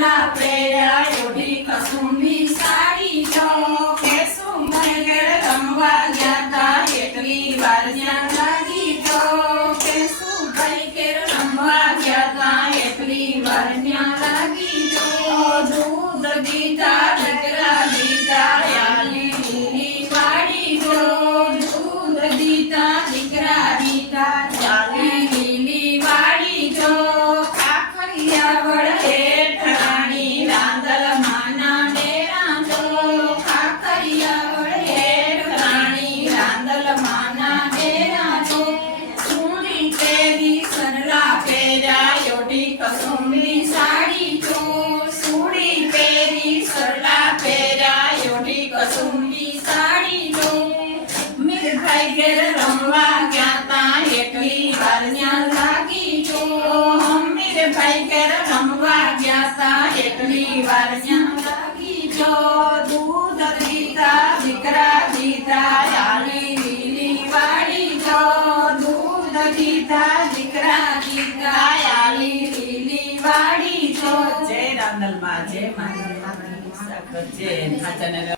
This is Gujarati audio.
સરલા પહેર્યા ઓઢી કસુંબી સાડી જો કેસુંભાઈ ઘેર રમવા ગયા તા એટલી વાર જ્યાં લાગી જો કેસુંભાઈ ઘેર રમવા ગયા તા એટલી વાર જ્યાં લાગી જો દૂધ દીધા દીકરા દીધા યાલી લીલી વાડી જો દૂધ દીધા દીકરા દીધા યાલી લીલી વાડી જો ખાખરિયા વડે ઠરાણી રાંદલ માના ડેરા જો ખાખરિયા વડે ઠરાણી રાંદલ માના ડેરા જો સુણી પેરી સરલા પહેર્યા યોડી કસુંબી સાડી જો સુણી પેરી સરલા પહેર્યા યોડી કસુંબી સાડી જો મીરભાઈ ઘેર રમવા ગયા તા એકલી વાર ન્યા લાગી જો મીરભાઈ ઘેર રમવા ગયા તા એકલી વાર ન્યા લાગી જો દૂધ દીધા દીકરા દીધા યાલી લીલી વાડી જો દૂધ દીધા દીકરા દીધા યાલી લીલી વાડી જો જય રાંદલમાં જય માની જય